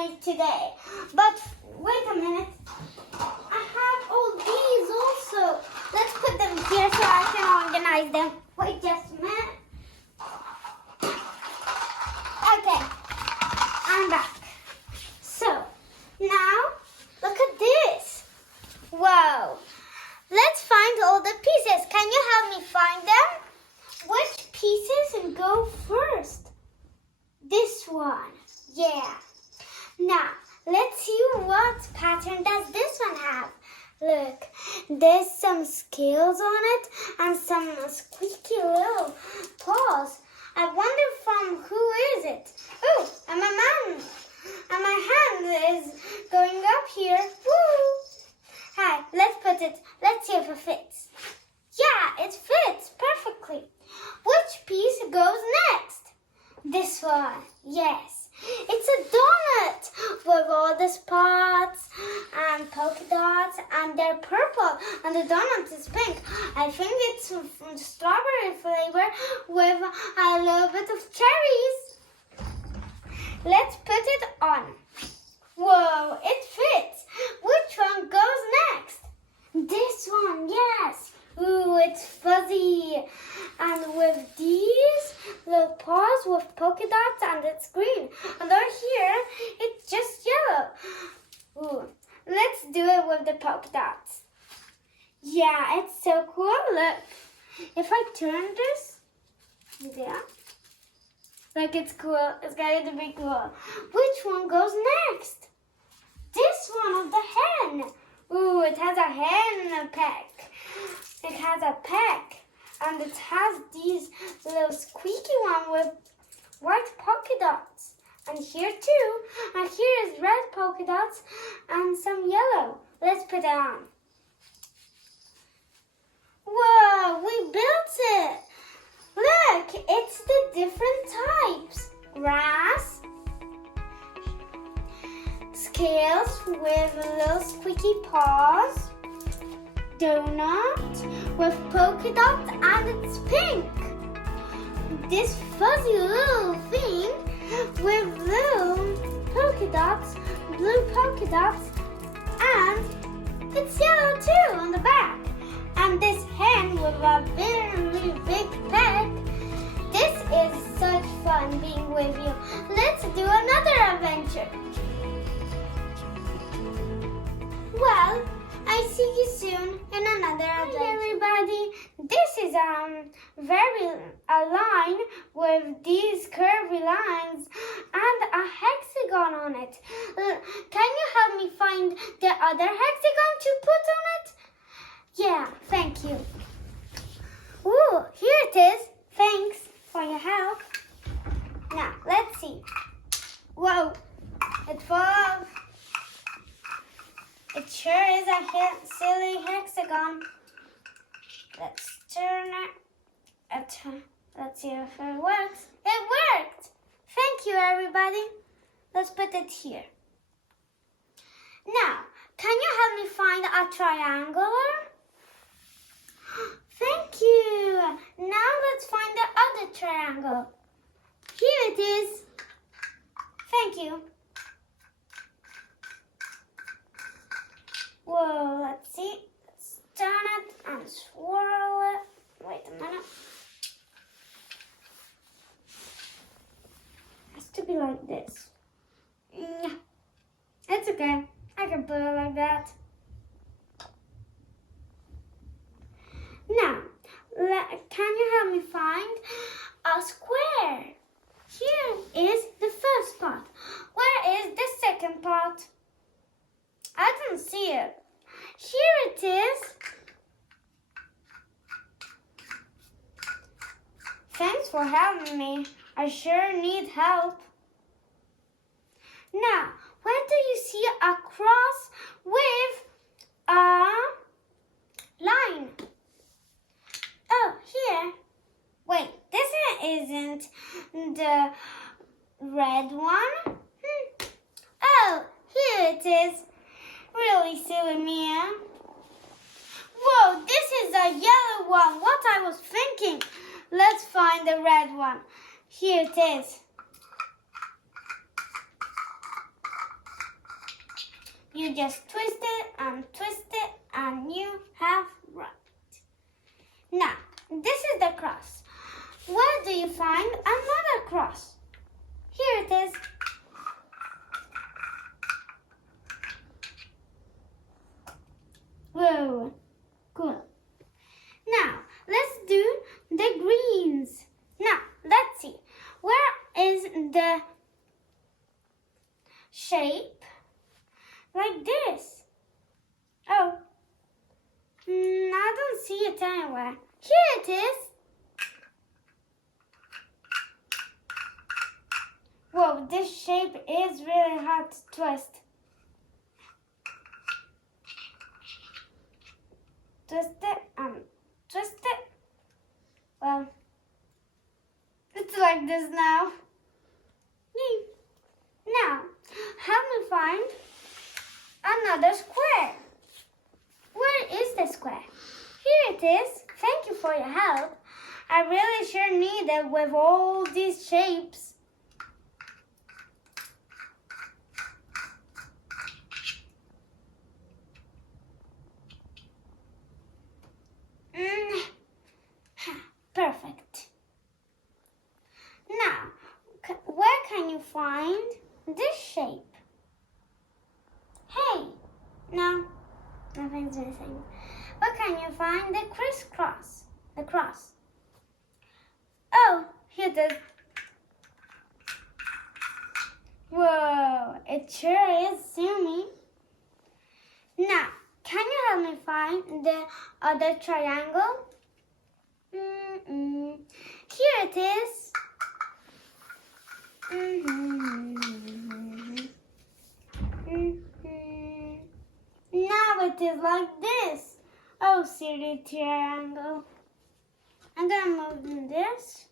make today. But wait a minute. I have all these also. Let's put them here so I can organize them. Wait just a minute. Okay, I'm back. So, now, look at this. Whoa. Let's find all the pieces. Can you help me find them? Which pieces go first? This one. Yeah. Now, let's see what pattern does this one have. Look, there's some scales on it and some squeaky little paws. I wonder from who is it? Oh, and my man. And my hand is going up here. Woo! Hi, let's put it. Let's see if it fits. Yeah, it fits perfectly. Which piece goes next? This one. Yes. It's a donut with all the spots and polka dots, and they're purple, and the donut is pink. I think it's from strawberry flavor with a little bit of cherries. Let's put it on. Whoa, it fits. Which one goes next? This one, yes. Ooh, it's fuzzy. And with these little paws with polka dots, and it's green. And over here, it's just yellow. Ooh, let's do it with the polka dots. Yeah, it's so cool. Look, if I turn this, yeah. Like it's cool. It's going to be cool. Which one goes next? This one of the hen. Ooh, it has a hen peck. It has a peck. And it has these little squeaky one with white polka dots. And here too. And here is red polka dots and some yellow. Let's put it on. Whoa, we built it. Look, it's the different types. Grass, scales with little squeaky paws, donut with polka dots, and it's pink. This fuzzy little thing with little polka dots, blue polka dots, and it's yellow too on the back. And this hen with a very big peck. This is such fun being with you. Let's do another adventure. Well, I see you soon in another adventure. Hi everybody. This is a line with these curvy lines and a hexagon on it. Can you help me find the other hexagon to put on it? Yeah, thank you. Ooh, here it is. Thanks for your help. Now, let's see. Whoa, it falls. It sure is a silly hexagon. Let's turn it. Let's see if it works. It worked. Thank you, everybody. Let's put it here. Now, can you help me find a triangular? Thank you. Now let's find the other triangle. Here it is. Thank you. Whoa, let's see. Let's turn it and swirl it. Wait a minute. It has to be like this. It's okay. I can put it like that. Now, can you help me find a square? Here is the first part. Where is the second part? I don't see it. Here it is. Thanks for helping me. I sure need help. Now, where do you see a cross with a line? Oh, here. Wait, this isn't the red one. Oh, here it is. Really silly, Mia. Whoa, this is a yellow one. What I was thinking. Let's find the red one. Here it is. You just twist it and you have right. Now, this is the cross. Where do you find another cross? Here it is. Whoa, cool. Now, let's do the greens. Now, let's see. Where is the shape like this? Oh, I don't see it anywhere. Here it is. Whoa, this shape is really hard to twist. Twist it and twist it. Well, it's like this now. Yay. Now, help me find another square. Where is the square? Here it is. Thank you for your help. I really sure need it with all these shapes. Perfect. Now, where can you find this shape? Hey, no, nothing's missing. Where can you find the crisscross? The cross. Oh, here it is. Whoa, it sure is zoomy. Now, can you help me find the other triangle? Here it is. Now it is like this. Oh, silly triangle. I'm gonna move this.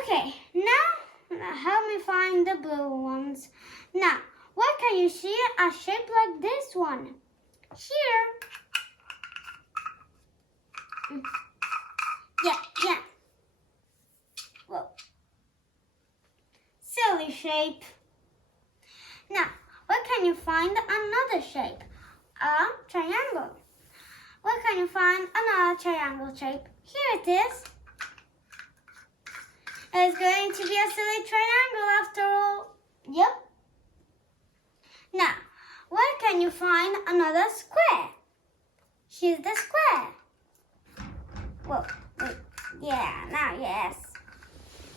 Okay, now help me find the blue ones. Now, where can you see a shape like this one? Here. Yeah. Whoa. Silly shape. Now, where can you find another shape? A triangle. Where can you find another triangle shape? Here it is. It's going to be a silly triangle after all. Yep. Now, where can you find another square? Here's the square. Whoa, wait. Yeah, now yes.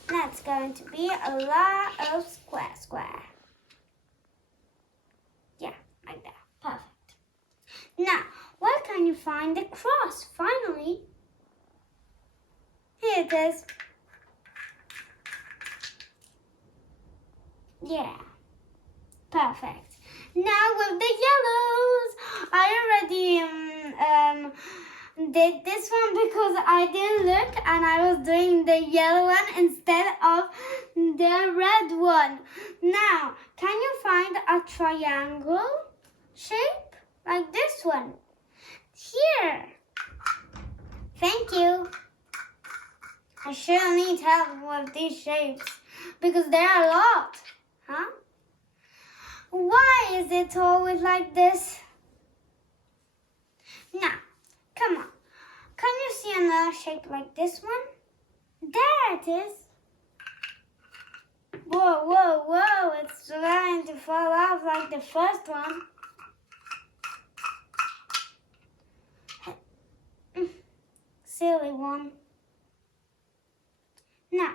That's going to be a lot of square. Yeah, like that. Perfect. Now, where can you find the cross? Finally. Here it is. Yeah. Perfect. Now with the yellows. I already did this one because I didn't look and I was doing the yellow one instead of the red one. Now, can you find a triangle shape like this one? Here. Thank you. I sure need help with these shapes because there are a lot. Huh? Why is it always like this? Now, come on. Can you see another shape like this one? There it is. Whoa. It's trying to fall off like the first one. Silly one. Now,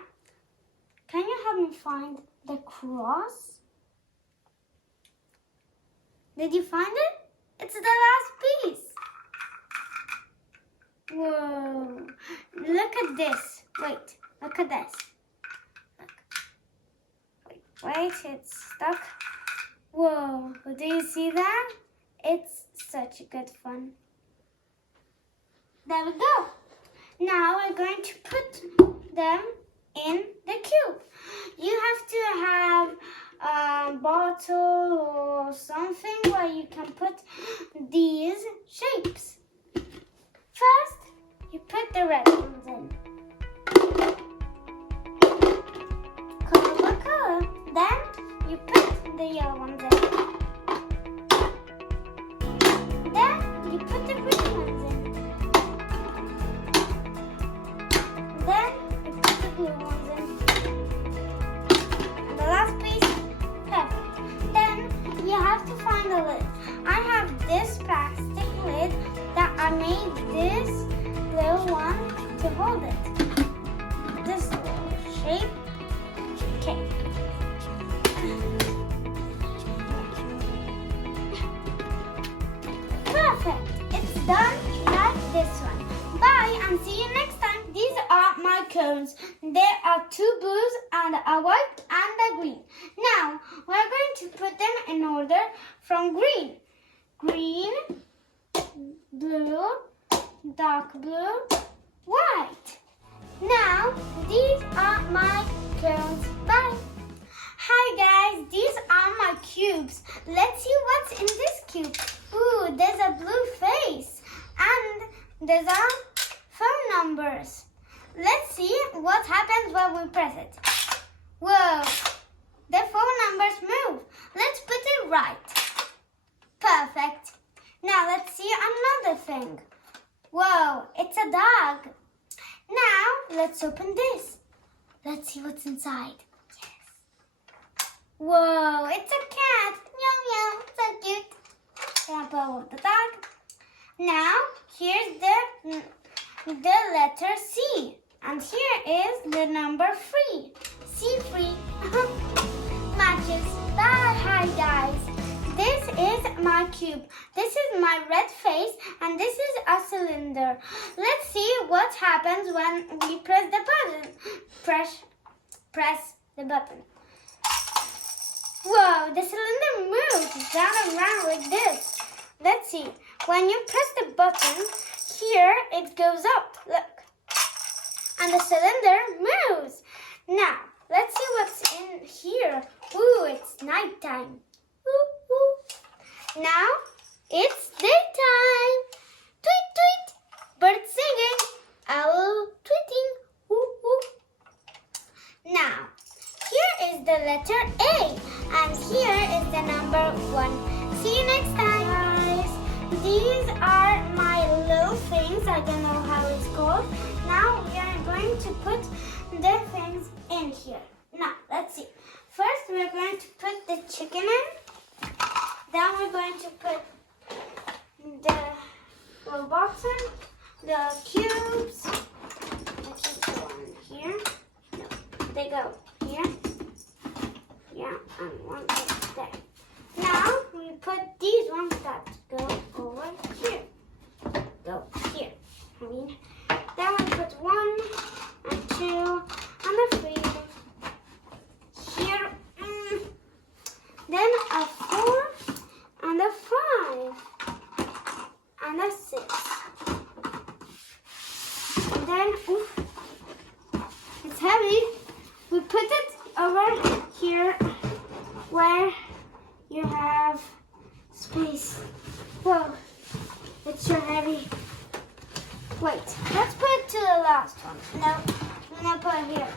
can you help me find the cross? Did you find it? It's the last piece. Whoa. Look at this. Wait, look at this. Look. Wait, it's stuck. Whoa, do you see that? It's such good fun. There we go. Now we're going to put them in the cube. You have to have a bottle or something where you can put these shapes. First, you put the red ones in. Color by color. Then you put the yellow ones in. hold it. This little shape. Okay. Perfect. It's done like this one. Bye and see you next time. These are my cones. There are 2 blues and a white and a green. Now we're going to put them in order from green. Green, blue, dark blue, white. Now these are my cones. Bye. Hi guys, these are my cubes. Let's see what's in this cube. Ooh, there's a blue face and there's a phone numbers. Let's see what happens when we press it. Whoa, the phone numbers move. Let's put it right. Perfect. Now let's see another thing. Whoa, it's a dog. Now let's open this. Let's see what's inside. Whoa, it's a cat. Meow meow, so cute. Grandpa with the dog. Now, here's the letter C. And here is the number 3. C3. Matches. Bye. Hi, guys. This is my cube. This is my red face. And this is a cylinder. Let's see what happens when we press the button. Press the button. Whoa, the cylinder moves round and round like this. Let's see. When you press the button, here it goes up. Look. And the cylinder moves. Now, let's see what's in here. Ooh, it's nighttime. Ooh, ooh. Now, it's daytime. Tweet, tweet. Bird singing. Owl tweeting. Ooh, ooh. Now, here is the letter A. And here is the number 1. See you next time, guys. These are my little things. I don't know how it's called. Now we are going to put the things in here. Now, let's see. First, we're going to put the chicken in. Then we're going to put the little box in. The cubes. The cubes go in here. No, they go here. Yeah, and one goes there. Now we put these ones that go over here. Go here. Then we put 1 and 2 and a 3 here. Then a 4 and a 5 and a 6. And then, oof, it's heavy. We put it over here where you have space. Whoa, it's so heavy. Wait, let's put it to the last one. No, I'm gonna put it here.